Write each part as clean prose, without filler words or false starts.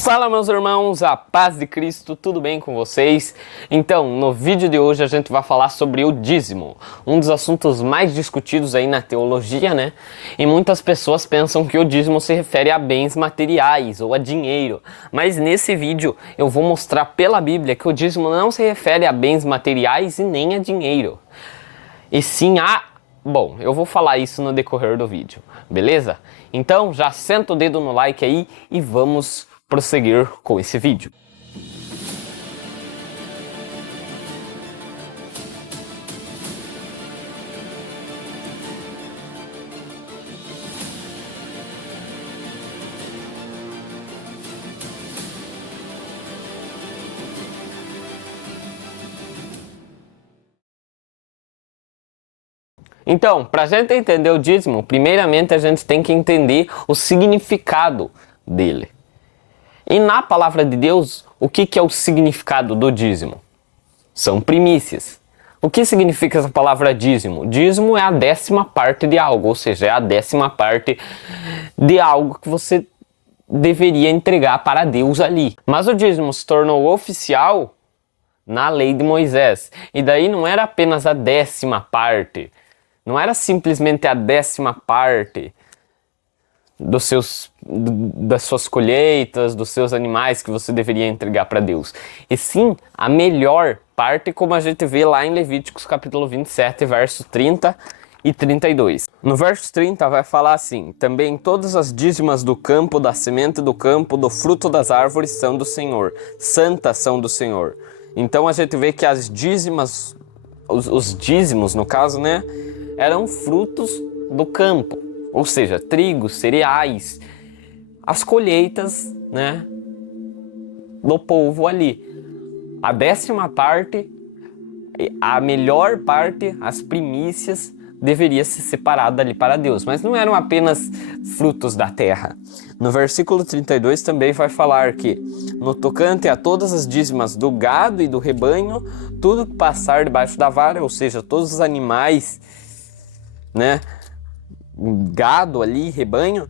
Fala, meus irmãos, a paz de Cristo, tudo bem com vocês? Então, no vídeo de hoje a gente vai falar sobre o dízimo, um dos assuntos mais discutidos aí na teologia, né? E muitas pessoas pensam que o dízimo se refere a bens materiais ou a dinheiro, mas nesse vídeo eu vou mostrar pela Bíblia que o dízimo não se refere a bens materiais e nem a dinheiro, e sim a... Bom, eu vou falar isso no decorrer do vídeo, beleza? Então, já senta o dedo no like aí e vamos prosseguir com esse vídeo. Então, para a gente entender o dízimo, primeiramente a gente tem que entender o significado dele. E na palavra de Deus, o que é o significado do dízimo? São primícias. O que significa essa palavra dízimo? Dízimo é a 10ª parte de algo, ou seja, é a 10ª parte de algo que você deveria entregar para Deus ali. Mas o dízimo se tornou oficial na lei de Moisés. E daí não era apenas a 10ª parte, não era simplesmente a 10ª parte das suas colheitas, dos seus animais que você deveria entregar para Deus. E sim, a melhor parte, como a gente vê lá em Levíticos capítulo 27, verso 30 e 32. No verso 30 vai falar assim: também todas as dízimas do campo, da semente do campo, do fruto das árvores são do Senhor, santas são do Senhor. Então a gente vê que as dízimas, os dízimos no caso, né, eram frutos do campo. Ou seja, trigo, cereais, as colheitas, né, do povo ali. A 10ª parte, a melhor parte, as primícias, deveria ser separada ali para Deus. Mas não eram apenas frutos da terra. No versículo 32 também vai falar que, no tocante a todas as dízimas do gado e do rebanho, tudo que passar debaixo da vara, ou seja, todos os animais, né, gado ali, rebanho,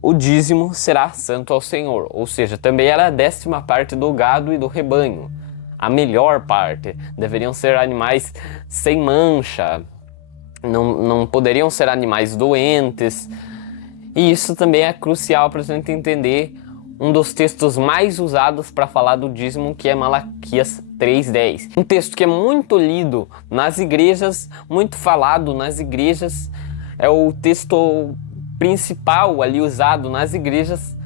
o dízimo será santo ao Senhor. Ou seja, também era a 10ª parte do gado e do rebanho. A melhor parte. Deveriam ser animais sem mancha. Não poderiam ser animais doentes. E isso também é crucial para a gente entender um dos textos mais usados para falar do dízimo, que é Malaquias 3:10. Um texto que é muito lido nas igrejas, muito falado nas igrejas. É o texto principal ali usado nas igrejas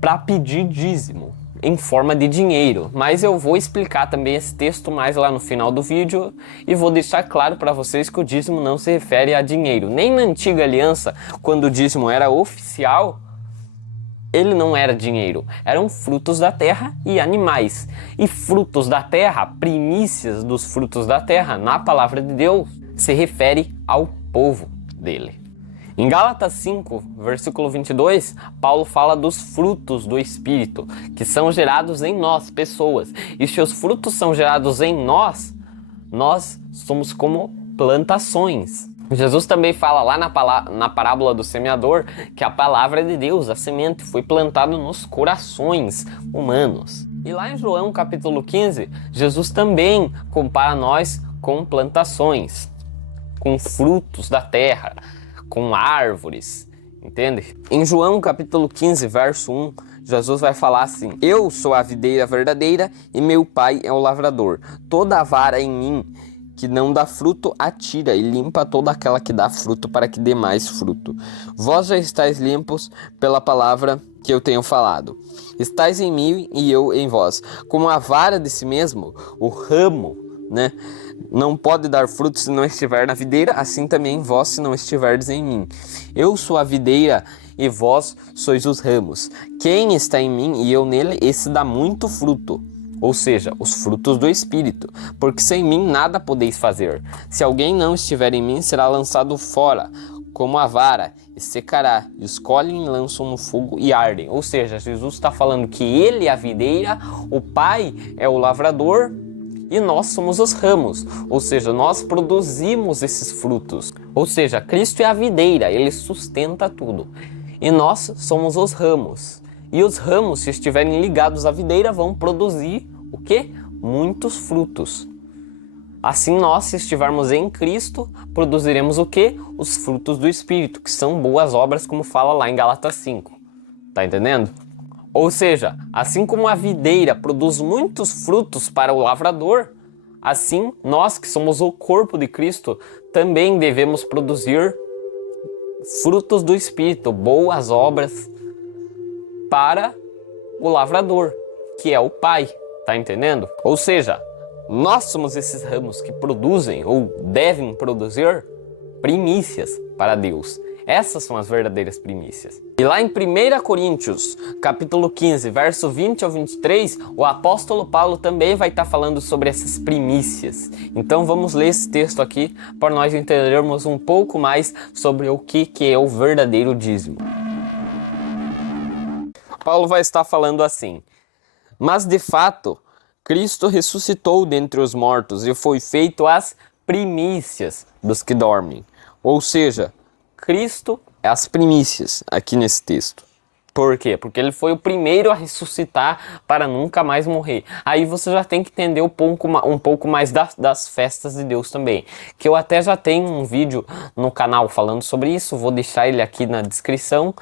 para pedir dízimo em forma de dinheiro. Mas eu vou explicar também esse texto mais lá no final do vídeo e vou deixar claro para vocês que o dízimo não se refere a dinheiro. Nem na antiga aliança, quando o dízimo era oficial, ele não era dinheiro. Eram frutos da terra e animais. E frutos da terra, primícias dos frutos da terra, na palavra de Deus, se refere ao povo dele. Em Gálatas 5, versículo 22, Paulo fala dos frutos do Espírito, que são gerados em nós, pessoas. E se os frutos são gerados em nós, nós somos como plantações. Jesus também fala lá na parábola do semeador que a palavra de Deus, a semente, foi plantada nos corações humanos. E lá em João capítulo 15, Jesus também compara nós com plantações, com frutos da terra, com árvores, entende? Em João capítulo 15, verso 1, Jesus vai falar assim: eu sou a videira verdadeira e meu pai é o lavrador. Toda a vara em mim que não dá fruto, atira e limpa toda aquela que dá fruto, para que dê mais fruto. Vós já estáis limpos pela palavra que eu tenho falado. Estais em mim e eu em vós. Como a vara de si mesmo, o ramo, né, não pode dar fruto se não estiver na videira, assim também vós se não estiverdes em mim. Eu sou a videira e vós sois os ramos. Quem está em mim e eu nele, esse dá muito fruto. Ou seja, os frutos do Espírito. Porque sem mim nada podeis fazer. Se alguém não estiver em mim, será lançado fora, como a vara, e secará. Escolhem, lançam no fogo e ardem. Ou seja, Jesus está falando que ele é a videira, o Pai é o lavrador, e nós somos os ramos, ou seja, nós produzimos esses frutos. Ou seja, Cristo é a videira, ele sustenta tudo. E nós somos os ramos. E os ramos, se estiverem ligados à videira, vão produzir o quê? Muitos frutos. Assim nós, se estivermos em Cristo, produziremos o quê? Os frutos do Espírito, que são boas obras, como fala lá em Gálatas 5. Tá entendendo? Ou seja, assim como a videira produz muitos frutos para o lavrador, assim nós, que somos o corpo de Cristo, também devemos produzir frutos do Espírito, boas obras para o lavrador, que é o Pai. Tá entendendo? Ou seja, nós somos esses ramos que produzem ou devem produzir primícias para Deus. Essas são as verdadeiras primícias. E lá em 1 Coríntios, capítulo 15, verso 20 ao 23, o apóstolo Paulo também vai estar falando sobre essas primícias. Então vamos ler esse texto aqui para nós entendermos um pouco mais sobre o que é o verdadeiro dízimo. Paulo vai estar falando assim: mas de fato, Cristo ressuscitou dentre os mortos e foi feito as primícias dos que dormem. Ou seja, Cristo é as primícias aqui nesse texto. Por quê? Porque ele foi o primeiro a ressuscitar para nunca mais morrer. Aí você já tem que entender um pouco mais das festas de Deus também. Que eu até já tenho um vídeo no canal falando sobre isso. Vou deixar ele aqui na descrição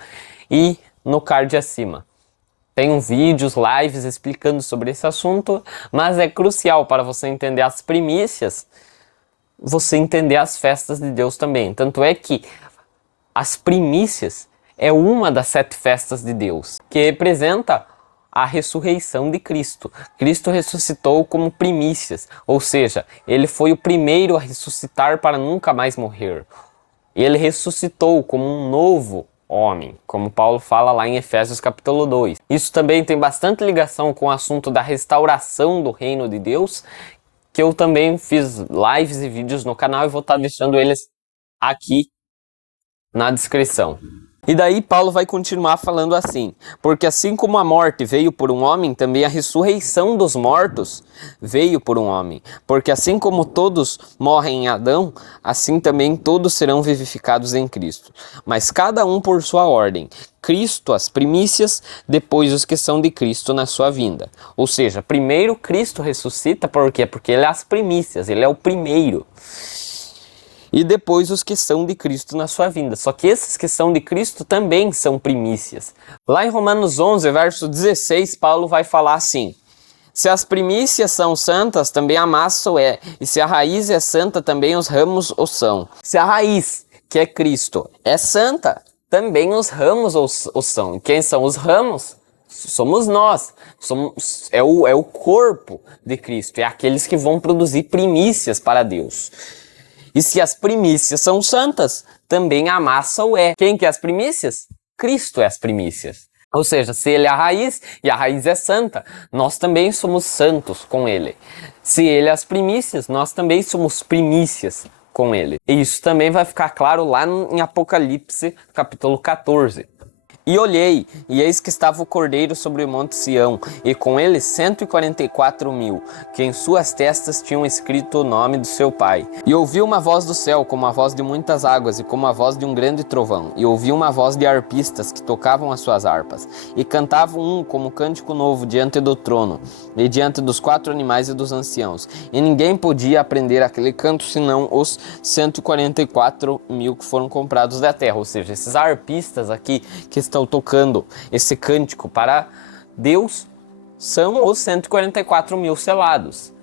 e no card acima. Tem vídeos, lives explicando sobre esse assunto, mas é crucial para você entender as primícias, você entender as festas de Deus também. Tanto é que as primícias é uma das 7 festas de Deus, que representa a ressurreição de Cristo. Cristo ressuscitou como primícias, ou seja, ele foi o primeiro a ressuscitar para nunca mais morrer. Ele ressuscitou como um novo homem, como Paulo fala lá em Efésios capítulo 2. Isso também tem bastante ligação com o assunto da restauração do reino de Deus, que eu também fiz lives e vídeos no canal e vou estar deixando eles aqui na descrição. E daí Paulo vai continuar falando assim: porque assim como a morte veio por um homem, também a ressurreição dos mortos veio por um homem. Porque assim como todos morrem em Adão, assim também todos serão vivificados em Cristo. Mas cada um por sua ordem. Cristo as primícias, depois os que são de Cristo na sua vinda. Ou seja, primeiro Cristo ressuscita, por quê? Porque ele é as primícias, ele é o primeiro. E depois os que são de Cristo na sua vinda. Só que esses que são de Cristo também são primícias. Lá em Romanos 11, verso 16, Paulo vai falar assim: se as primícias são santas, também a massa o é. E se a raiz é santa, também os ramos o são. Se a raiz, que é Cristo, é santa, também os ramos o são. E quem são os ramos? Somos nós. É o corpo de Cristo. É aqueles que vão produzir primícias para Deus. E se as primícias são santas, também a massa o é. Quem que é as primícias? Cristo é as primícias. Ou seja, se ele é a raiz e a raiz é santa, nós também somos santos com ele. Se ele é as primícias, nós também somos primícias com ele. E isso também vai ficar claro lá em Apocalipse, capítulo 14. E olhei, e eis que estava o Cordeiro sobre o monte Sião, e com ele 144.000, que em suas testas tinham escrito o nome do seu Pai. E ouvi uma voz do céu, como a voz de muitas águas, e como a voz de um grande trovão. E ouvi uma voz de arpistas, que tocavam as suas harpas, e cantavam como cântico novo diante do trono, e diante dos 4 animais e dos anciãos. E ninguém podia aprender aquele canto, senão os 144.000 que foram comprados da terra. Ou seja, esses arpistas aqui, que estão tocando esse cântico para Deus, são os 144.000 selados,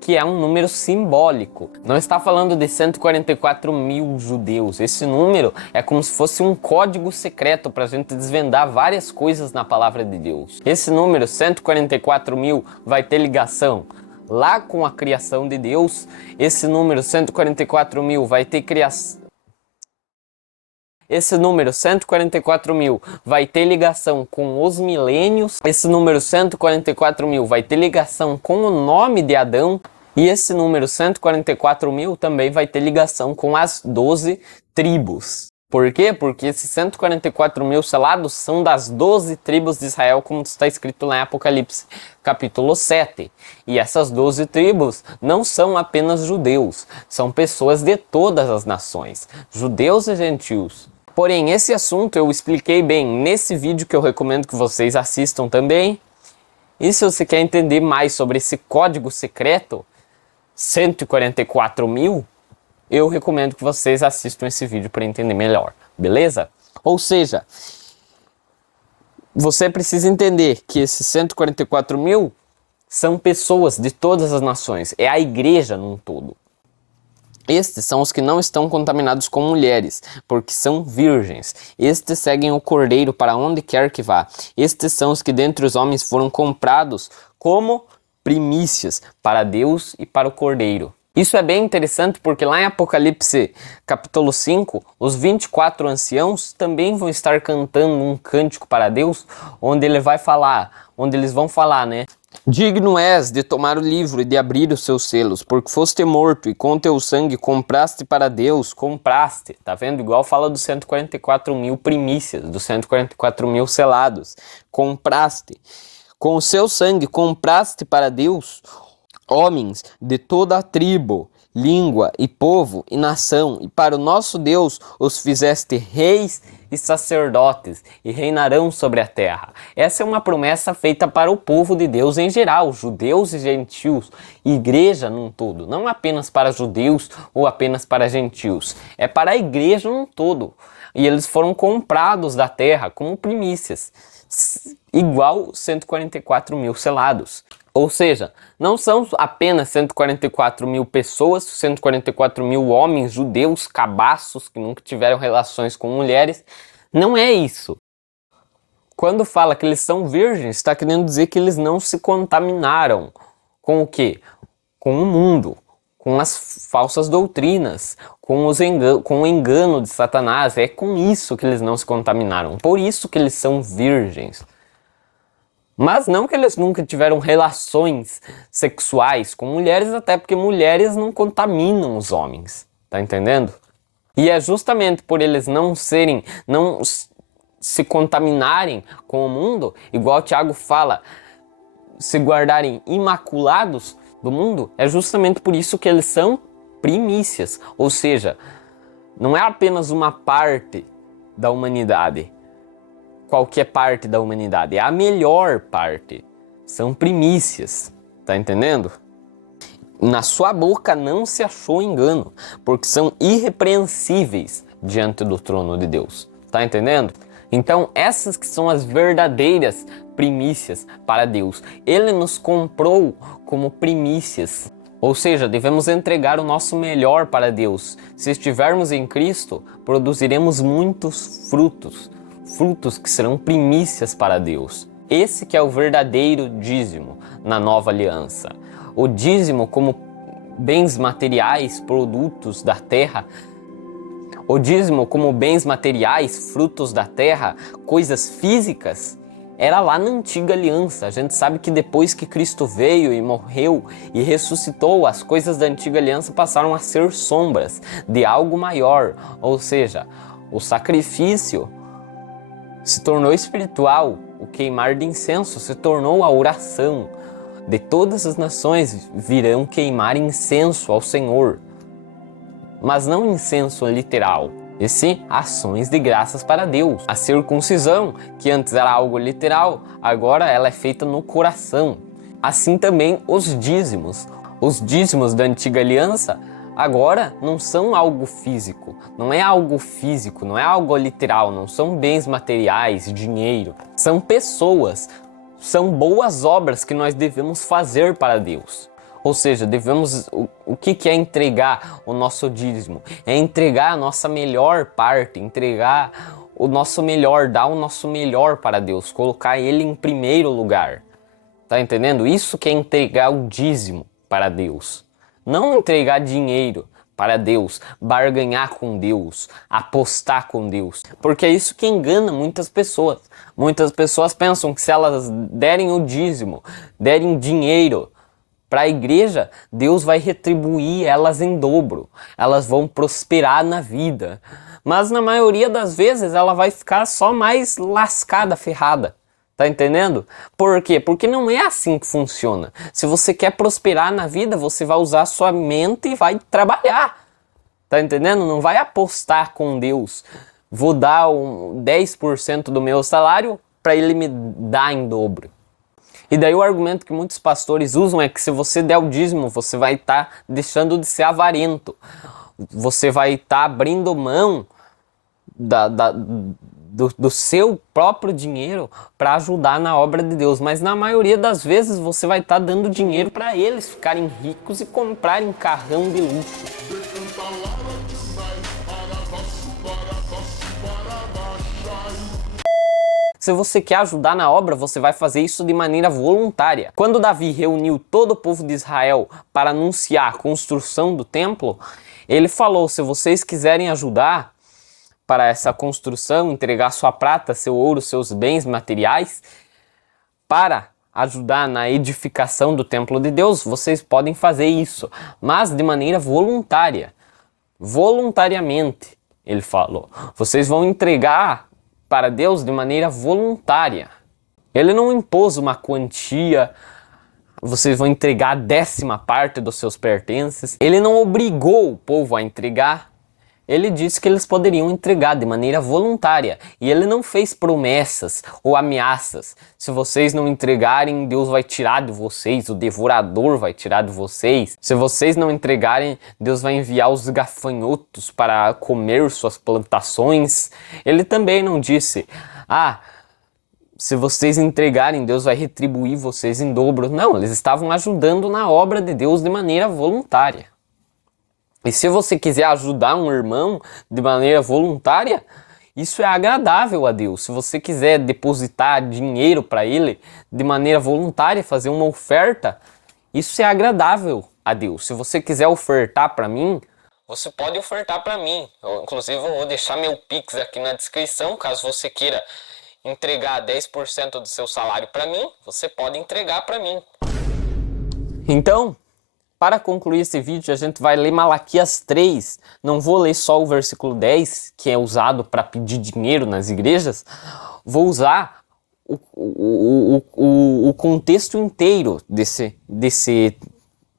que é um número simbólico. Não está falando de 144.000 judeus. Esse número é como se fosse um código secreto para a gente desvendar várias coisas na palavra de Deus. Esse número 144.000 vai ter ligação lá com a criação de Deus. Esse número 144.000 vai ter criação. Esse número 144.000 vai ter ligação com os milênios. Esse número 144.000 vai ter ligação com o nome de Adão. E esse número 144.000 também vai ter ligação com as 12 tribos. Por quê? Porque esses 144.000 selados são das 12 tribos de Israel, como está escrito lá em Apocalipse, capítulo 7. E essas 12 tribos não são apenas judeus, são pessoas de todas as nações, judeus e gentios. Porém, esse assunto eu expliquei bem nesse vídeo que eu recomendo que vocês assistam também. E se você quer entender mais sobre esse código secreto, 144.000, eu recomendo que vocês assistam esse vídeo para entender melhor, beleza? Ou seja, você precisa entender que esses 144.000 são pessoas de todas as nações, é a igreja num todo. Estes são os que não estão contaminados com mulheres, porque são virgens. Estes seguem o Cordeiro para onde quer que vá. Estes são os que dentre os homens foram comprados como primícias para Deus e para o Cordeiro. Isso é bem interessante porque lá em Apocalipse capítulo 5, os 24 anciãos também vão estar cantando um cântico para Deus, onde eles vão falar, né? Digno és de tomar o livro e de abrir os seus selos, porque foste morto e com teu sangue compraste para Deus, compraste, tá vendo? Igual fala dos 144.000 primícias, dos 144.000 selados, compraste, com o seu sangue compraste para Deus homens de toda a tribo, língua e povo e nação, e para o nosso Deus os fizeste reis e sacerdotes, e reinarão sobre a terra. Essa é uma promessa feita para o povo de Deus em geral, judeus e gentios, igreja num todo, não apenas para judeus ou apenas para gentios, é para a igreja num todo. E eles foram comprados da terra como primícias, igual 144.000 selados. Ou seja, não são apenas 144.000 pessoas, 144.000 homens judeus cabaços que nunca tiveram relações com mulheres. Não é isso. Quando fala que eles são virgens, está querendo dizer que eles não se contaminaram com o quê? Com o mundo, com as falsas doutrinas, com o engano de Satanás. É com isso que eles não se contaminaram. Por isso que eles são virgens. Mas não que eles nunca tiveram relações sexuais com mulheres, até porque mulheres não contaminam os homens, tá entendendo? E é justamente por eles não se contaminarem com o mundo, igual o Tiago fala, se guardarem imaculados do mundo, é justamente por isso que eles são primícias, ou seja, não é apenas uma parte da humanidade, qualquer parte da humanidade, é a melhor parte, são primícias, tá entendendo? Na sua boca não se achou engano, porque são irrepreensíveis diante do trono de Deus, tá entendendo? Então essas que são as verdadeiras primícias para Deus, Ele nos comprou como primícias, ou seja, devemos entregar o nosso melhor para Deus. Se estivermos em Cristo, produziremos muitos frutos que serão primícias para Deus. Esse que é o verdadeiro dízimo na nova aliança. O dízimo como bens materiais, produtos da terra. O dízimo como bens materiais, frutos da terra, coisas físicas, era lá na antiga aliança. A gente sabe que depois que Cristo veio e morreu e ressuscitou, as coisas da antiga aliança passaram a ser sombras de algo maior. Ou seja, o sacrifício se tornou espiritual, o queimar de incenso se tornou a oração. De todas as nações virão queimar incenso ao Senhor. Mas não incenso literal, e sim ações de graças para Deus. A circuncisão, que antes era algo literal, agora ela é feita no coração. Assim também os dízimos. Os dízimos da antiga aliança agora não são algo físico, não é algo físico, não é algo literal, não são bens materiais, dinheiro. São pessoas, são boas obras que nós devemos fazer para Deus. Ou seja, o que é entregar o nosso dízimo? É entregar a nossa melhor parte, entregar o nosso melhor, dar o nosso melhor para Deus, colocar Ele em primeiro lugar. Tá entendendo? Isso que é entregar o dízimo para Deus. Não entregar dinheiro para Deus, barganhar com Deus, apostar com Deus. Porque é isso que engana muitas pessoas. Muitas pessoas pensam que se elas derem o dízimo, derem dinheiro para a igreja, Deus vai retribuir elas em dobro. Elas vão prosperar na vida. Mas na maioria das vezes ela vai ficar só mais lascada, ferrada. Tá entendendo? Por quê? Porque não é assim que funciona. Se você quer prosperar na vida, você vai usar a sua mente e vai trabalhar. Tá entendendo? Não vai apostar com Deus. vou dar 10% do meu salário para ele me dar em dobro. E daí o argumento que muitos pastores usam é que se você der o dízimo, você vai estar deixando de ser avarento. Você vai estar abrindo mão do seu próprio dinheiro para ajudar na obra de Deus. Mas na maioria das vezes você vai estar dando dinheiro para eles ficarem ricos e comprarem carrão de luxo. Se você quer ajudar na obra, você vai fazer isso de maneira voluntária. Quando Davi reuniu todo o povo de Israel para anunciar a construção do templo, ele falou: se vocês quiserem ajudar para essa construção, entregar sua prata, seu ouro, seus bens materiais, para ajudar na edificação do templo de Deus, vocês podem fazer isso, mas de maneira voluntária. Voluntariamente, ele falou. Vocês vão entregar para Deus de maneira voluntária. Ele não impôs uma quantia, vocês vão entregar a 10ª parte dos seus pertences. Ele não obrigou o povo a entregar. Ele disse que eles poderiam entregar de maneira voluntária. E ele não fez promessas ou ameaças. Se vocês não entregarem, Deus vai tirar de vocês, o devorador vai tirar de vocês. Se vocês não entregarem, Deus vai enviar os gafanhotos para comer suas plantações. Ele também não disse: se vocês entregarem, Deus vai retribuir vocês em dobro. Não, eles estavam ajudando na obra de Deus de maneira voluntária. E se você quiser ajudar um irmão de maneira voluntária, isso é agradável a Deus. Se você quiser depositar dinheiro para ele de maneira voluntária, fazer uma oferta, isso é agradável a Deus. Se você quiser ofertar para mim, você pode ofertar para mim. Inclusive, eu vou deixar meu Pix aqui na descrição, caso você queira entregar 10% do seu salário para mim, você pode entregar para mim. Então, para concluir esse vídeo, a gente vai ler Malaquias 3. Não vou ler só o versículo 10, que é usado para pedir dinheiro nas igrejas. Vou usar o contexto inteiro desse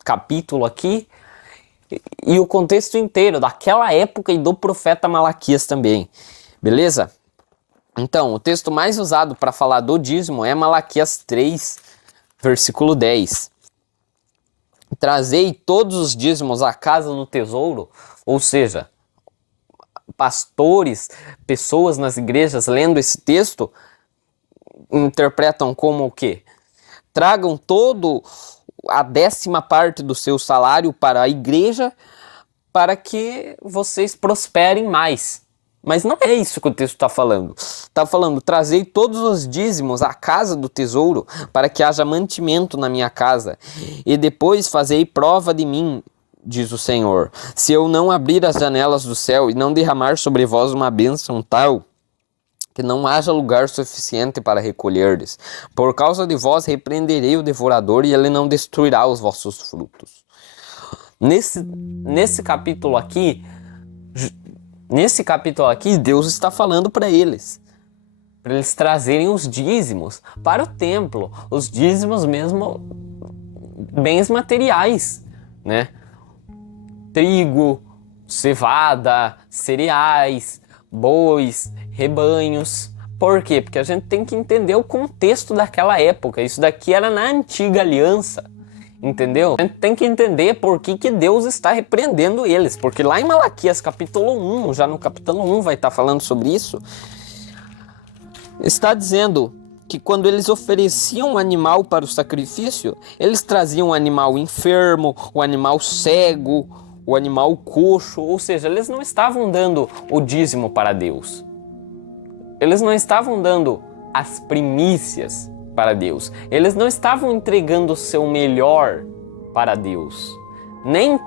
capítulo aqui e o contexto inteiro daquela época e do profeta Malaquias também. Beleza? Então, o texto mais usado para falar do dízimo é Malaquias 3, versículo 10. Trazei todos os dízimos à casa do tesouro, ou seja, pastores, pessoas nas igrejas lendo esse texto, interpretam como o quê? Tragam todo a 10ª parte do seu salário para a igreja para que vocês prosperem mais. Mas não é isso que o texto está falando. Está falando: trazei todos os dízimos à casa do tesouro, para que haja mantimento na minha casa. E depois fazei prova de mim, diz o Senhor, se eu não abrir as janelas do céu e não derramar sobre vós uma bênção tal, que não haja lugar suficiente para recolherdes. Por causa de vós repreenderei o devorador, e ele não destruirá os vossos frutos. Nesse capítulo aqui, Deus está falando para eles trazerem os dízimos para o templo, os dízimos mesmo, bens materiais, né? Trigo, cevada, cereais, bois, rebanhos. Por quê? Porque a gente tem que entender o contexto daquela época. Isso daqui era na antiga aliança. Entendeu? A gente tem que entender por que Deus está repreendendo eles. Porque lá em Malaquias capítulo 1, já no capítulo 1 vai estar falando sobre isso, está dizendo que quando eles ofereciam um animal para o sacrifício, eles traziam um animal enfermo, um animal cego, o animal coxo. Ou seja, eles não estavam dando o dízimo para Deus. Eles não estavam dando as primícias para Deus. Eles não estavam entregando o seu melhor para Deus, nem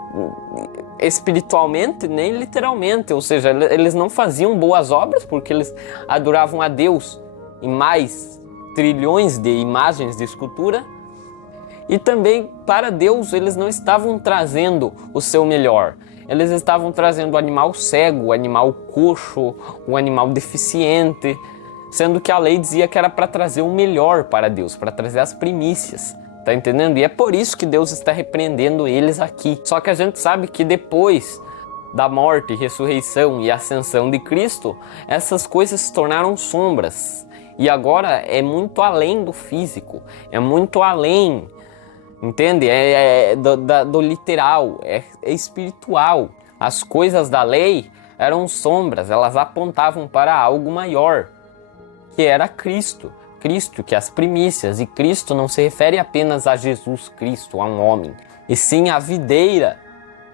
espiritualmente, nem literalmente. Ou seja, eles não faziam boas obras porque eles adoravam a Deus e mais trilhões de imagens de escultura. E também para Deus eles não estavam trazendo o seu melhor. Eles estavam trazendo o animal cego, o animal coxo, o animal deficiente, sendo que a lei dizia que era para trazer o melhor para Deus, para trazer as primícias, tá entendendo? E é por isso que Deus está repreendendo eles aqui. Só que a gente sabe que depois da morte, ressurreição e ascensão de Cristo, essas coisas se tornaram sombras. E agora é muito além do físico, é muito além, entende? Do literal, é espiritual. As coisas da lei eram sombras, elas apontavam para algo maior, que era Cristo. Cristo, que é as primícias, e Cristo não se refere apenas a Jesus Cristo, a um homem, e sim à videira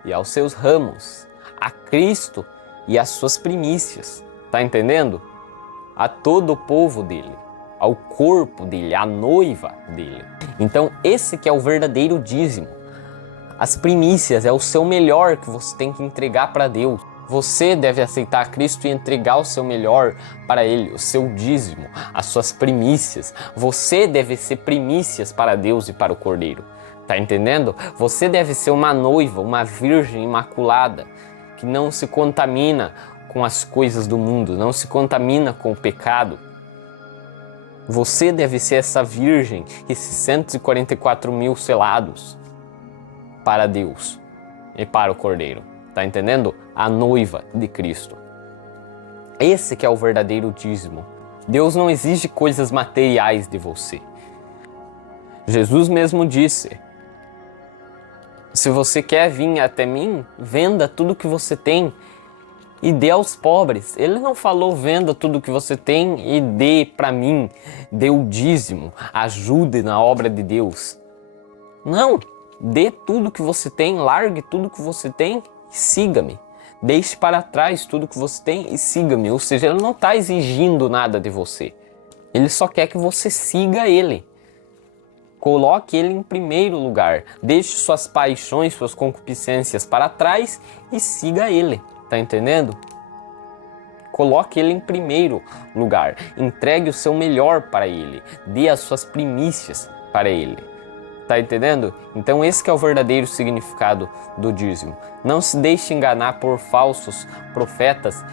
e aos seus ramos, a Cristo e às suas primícias, tá entendendo? A todo o povo dele, ao corpo dele, à noiva dele. Então esse que é o verdadeiro dízimo. As primícias é o seu melhor que você tem que entregar para Deus. Você deve aceitar Cristo e entregar o seu melhor para Ele, o seu dízimo, as suas primícias. Você deve ser primícias para Deus e para o Cordeiro. Tá entendendo? Você deve ser uma noiva, uma virgem imaculada, que não se contamina com as coisas do mundo, não se contamina com o pecado. Você deve ser essa virgem, esses 144 mil selados para Deus e para o Cordeiro. Tá entendendo? A noiva de Cristo. Esse que é o verdadeiro dízimo. Deus não exige coisas materiais de você. Jesus mesmo disse: se você quer vir até mim, venda tudo que você tem e dê aos pobres. Ele não falou venda tudo que você tem e dê para mim, dê o dízimo, ajude na obra de Deus. Não, dê tudo que você tem, largue tudo que você tem e siga-me. Deixe para trás tudo que você tem e siga-me. Ou seja, ele não está exigindo nada de você. Ele só quer que você siga ele. Coloque ele em primeiro lugar. Deixe suas paixões, suas concupiscências para trás e siga ele. Tá entendendo? Coloque ele em primeiro lugar. Entregue o seu melhor para ele. Dê as suas primícias para ele. Tá entendendo? Então esse que é o verdadeiro significado do dízimo. Não se deixe enganar por falsos profetas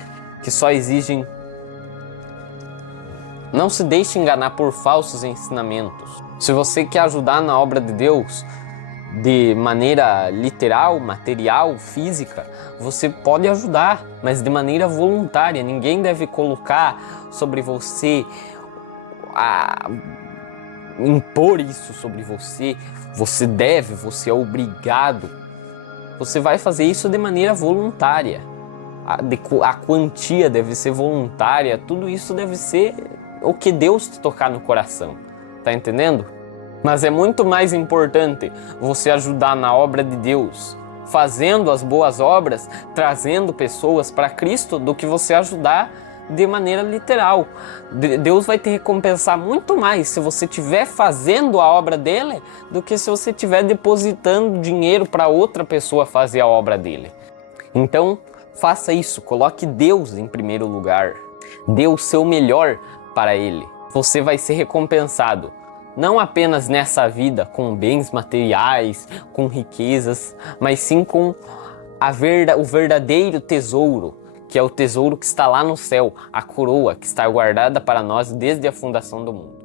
que só exigem... Não se deixe enganar por falsos ensinamentos. Se você quer ajudar na obra de Deus de maneira literal, material, física, você pode ajudar, mas de maneira voluntária. Ninguém deve colocar sobre você impor isso sobre você. Você deve, você é obrigado. Você vai fazer isso de maneira voluntária. A quantia deve ser voluntária. Tudo isso deve ser o que Deus te tocar no coração. Tá entendendo? Mas é muito mais importante você ajudar na obra de Deus, fazendo as boas obras, trazendo pessoas para Cristo, do que você ajudar de maneira literal. Deus vai te recompensar muito mais se você estiver fazendo a obra dele do que se você estiver depositando dinheiro para outra pessoa fazer a obra dele. Então, faça isso, coloque Deus em primeiro lugar. Dê o seu melhor para ele. Você vai ser recompensado, não apenas nessa vida com bens materiais, com riquezas, mas sim com o verdadeiro tesouro, que é o tesouro que está lá no céu, a coroa que está guardada para nós desde a fundação do mundo.